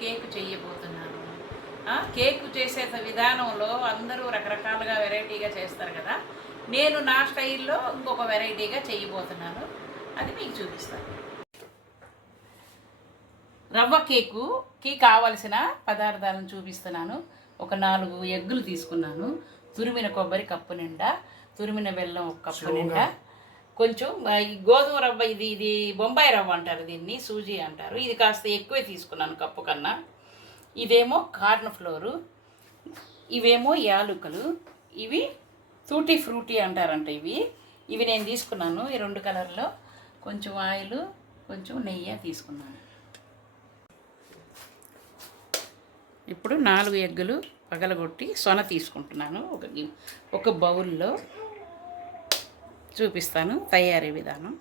Cake చేయబోతున్నాను. ఆ, cake చేసే విధానంలో అందరూ రకరకాలుగా వెరైటీగా చేస్తారు కదా. నేను నా స్టైల్లో ఇంకొక వెరైటీగా చేయబోతున్నాను. అది మీకు చూపిస్తాను. రవ్వ కేకుకి కావలసిన పదార్థాలను చూపిస్తున్నాను. ఒక నాలుగు ఎగ్గులు తీసుకున్నాను. తురిమిన కొబ్బరి కప్పు నిండా తురిమిన బెల్లం ఒక కప్పు నిండా కొంచెం ఈ గోధుమ రవ్వ ఇది ఇది బొంబాయి రవ్వ అంటారు దీన్ని సూజీ అంటారు. ఇది కాస్త ఎక్కువే తీసుకున్నాను కప్పు కన్నా. ఇదేమో కార్న్ ఫ్లోరు ఇవేమో యాలుకలు ఇవి తూటీ ఫ్రూటీ అంటారంట ఇవి. ఇవి నేను తీసుకున్నాను ఈ రెండు కలర్లో. కొంచెం ఆయిల్ కొంచెం నెయ్యి తీసుకున్నాను. ఇప్పుడు నాలుగు ఎగ్గులు పగలగొట్టి సొన తీసుకుంటున్నాను. ఒక ఒక బౌల్లో. చూపిస్తాను తయారీ విధానం.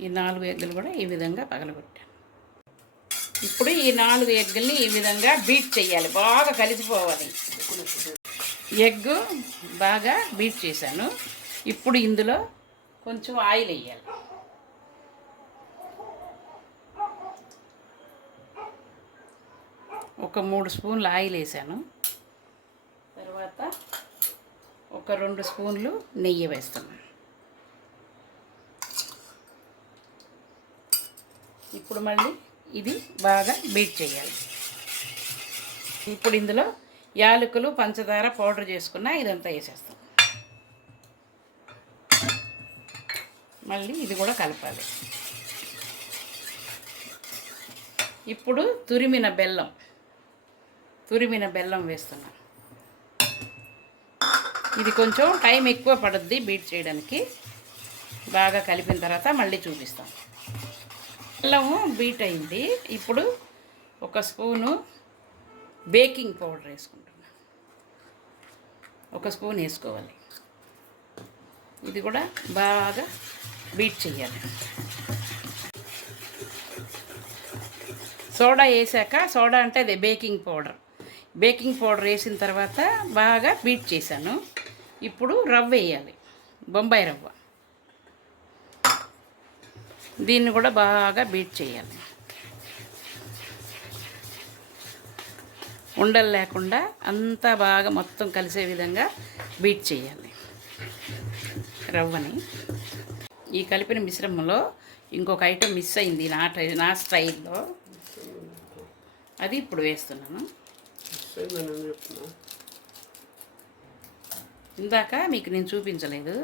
ఈ నాలుగు ఎగ్గులు కూడా ఈ విధంగా పగలగొట్టాను. ఇప్పుడు ఈ నాలుగు ఎగ్గుల్ని ఈ విధంగా బీట్ చేయాలి. బాగా కలిసిపోవాలి. ఎగ్గు బాగా బీట్ చేశాను. ఇప్పుడు ఇందులో కొంచెం ఆయిల్ వేయాలి. ఒక మూడు స్పూన్లు ఆయిల్ వేసాను. తర్వాత ఒక రెండు స్పూన్లు నెయ్యి వేస్తున్నాను. ఇప్పుడు మళ్ళీ ఇది బాగా బీట్ చేయాలి. ఇప్పుడు ఇందులో యాలకులు పంచదార పౌడర్ చేసుకున్న ఇదంతా వేసేస్తాం. మళ్ళీ ఇది కూడా కలపాలి. ఇప్పుడు తురిమిన బెల్లం. తురిమిన బెల్లం వేస్తున్నాను ఇది కొంచెం టైం ఎక్కువ పడుద్ది బీట్ చేయడానికి. బాగా కలిపిన తర్వాత మళ్ళీ చూపిస్తాం. బెల్లము బీట్ అయింది. ఇప్పుడు ఒక స్పూను బేకింగ్ పౌడర్ వేసుకుంటున్నాను ఒక స్పూన్ వేసుకోవాలి. ఇది కూడా బాగా బీట్ చేయాలి. సోడా వేసాక సోడా అంటే అదే బేకింగ్ పౌడర్. బేకింగ్ పౌడర్ వేసిన తర్వాత బాగా బీట్ చేశాను. ఇప్పుడు రవ్వ వేయాలి. బొంబాయి రవ్వ. దీన్ని కూడా బాగా బీట్ చేయాలి. ఉండలు లేకుండా అంతా బాగా మొత్తం కలిసే విధంగా బీట్ చేయాలి. రవ్వని. ఈ కలిపిన మిశ్రమంలో ఇంకొక ఐటెం మిస్ అయింది నా టై- నా స్టైల్లో. అది ఇప్పుడు వేస్తున్నాను. ఇందాక మీకు నేను చూపించలేదు.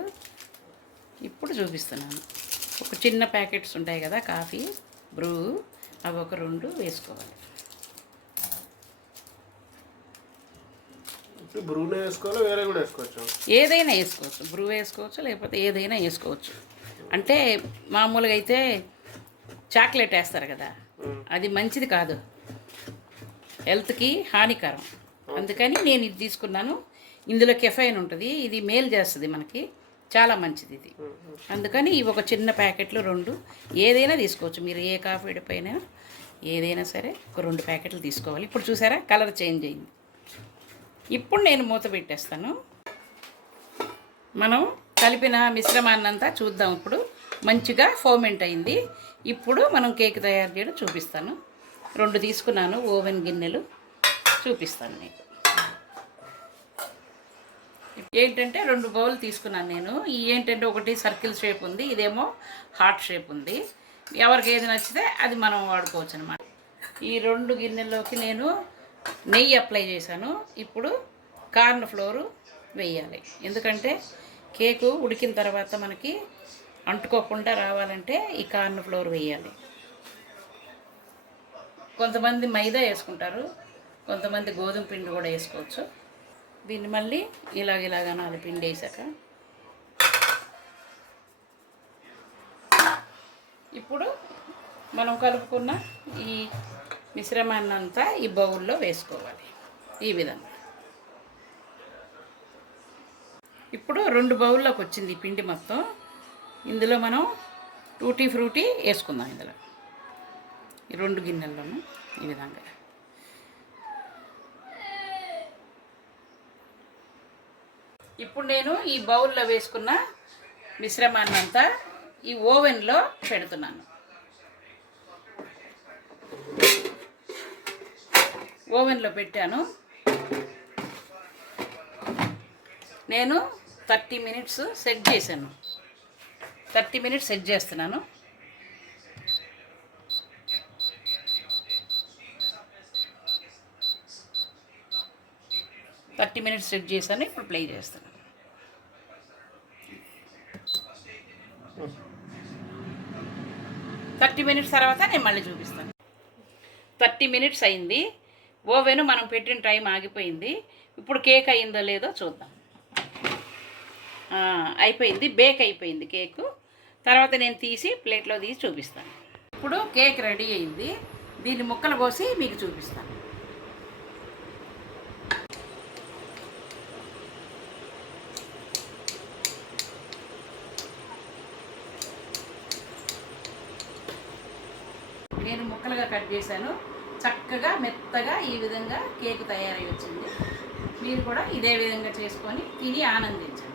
ఇప్పుడు చూపిస్తున్నాను. ఒక చిన్న ప్యాకెట్స్ ఉంటాయి కదా కాఫీ బ్రూ అవి ఒక రెండు వేసుకోవాలి. బ్రూనే వేసుకోవాలా వేరే కూడా వేసుకోవచ్చు? ఏదైనా వేసుకోవచ్చు. బ్రూ వేసుకోవచ్చు లేకపోతే ఏదైనా వేసుకోవచ్చు. అంటే మామూలుగా అయితే చాక్లెట్ వేస్తారు కదా అది మంచిది కాదు. హెల్త్కి హానికరం. అందుకని నేను ఇది తీసుకున్నాను. ఇందులో కెఫైన్ ఉంటుంది. ఇది మేలు చేస్తుంది మనకి. చాలా మంచిది ఇది. అందుకని ఇవి ఒక చిన్న ప్యాకెట్లు రెండు. ఏదైనా తీసుకోవచ్చు. మీరు ఏ కాఫీ పైన ఏదైనా సరే ఒక రెండు ప్యాకెట్లు తీసుకోవాలి. ఇప్పుడు చూసారా? కలర్ చేంజ్ అయింది. ఇప్పుడు నేను మూత పెట్టేస్తాను. మనం కలిపిన మిశ్రమాన్ని అంతా చూద్దాం ఇప్పుడు. మంచిగా ఫోమెంట్ అయింది. ఇప్పుడు మనం కేక్ తయారు చేయడం చూపిస్తాను. రెండు తీసుకున్నాను ఓవెన్ గిన్నెలు. చూపిస్తాను మీకు. ఏంటంటే రెండు బౌల్ తీసుకున్నాను నేను. ఈ ఏంటంటే ఒకటి సర్కిల్ షేప్ ఉంది ఇదేమో హార్ట్ షేప్ ఉంది. ఎవరికి ఏది నచ్చితే అది మనం వాడుకోవచ్చు అనమాట ఈ రెండు గిన్నెల్లోకి నేను నెయ్యి అప్లై చేశాను. ఇప్పుడు కార్న్ ఫ్లోరు వేయాలి. ఎందుకంటే కేకు ఉడికిన తర్వాత మనకి అంటుకోకుండా రావాలంటే ఈ కార్న్ ఫ్లోర్ వేయాలి. కొంతమంది మైదా వేసుకుంటారు కొంతమంది గోధుమ పిండి కూడా వేసుకోవచ్చు. దీన్ని మళ్ళీ ఇలాగ ఇలాగ నాలుగు పిండి వేసాక. ఇప్పుడు మనం కలుపుకున్న ఈ మిశ్రమాన్నంతా ఈ బౌల్లో వేసుకోవాలి ఈ విధంగా. ఇప్పుడు రెండు బౌల్లోకి వచ్చింది ఈ పిండి మొత్తం. ఇందులో మనం టూటీ ఫ్రూటీ వేసుకుందాం ఇందులో. రెండు గిన్నెల్లోనూ ఈ విధంగా. ఇప్పుడు నేను ఈ బౌల్లో వేసుకున్న మిశ్రమాన్ని అంతా ఈ ఓవెన్లో పెడుతున్నాను. ఓవెన్లో పెట్టాను. నేను థర్టీ మినిట్స్ సెట్ చేశాను. థర్టీ మినిట్స్ సెట్ చేస్తున్నాను థర్టీ మినిట్స్ సెట్ చేశాను ఇప్పుడు ప్లే చేస్తాను. థర్టీ మినిట్స్ తర్వాత నేను మళ్ళీ చూపిస్తాను. థర్టీ మినిట్స్ అయింది. ఓవెన్ మనం పెట్టిన టైం ఆగిపోయింది. ఇప్పుడు కేక్ అయిందో లేదో చూద్దాం. అయిపోయింది. బేక్ అయిపోయింది కేకు. తర్వాత నేను తీసి ప్లేట్లో తీసి చూపిస్తాను. ఇప్పుడు కేక్ రెడీ అయింది. దీన్ని ముక్కలు కోసి మీకు చూపిస్తాను. నేను ముక్కలుగా కట్ చేశాను. చక్కగా మెత్తగా ఈ విధంగా కేక్ తయారై వచ్చింది. మీరు కూడా ఇదే విధంగా చేసుకొని తిని ఆనందించండి.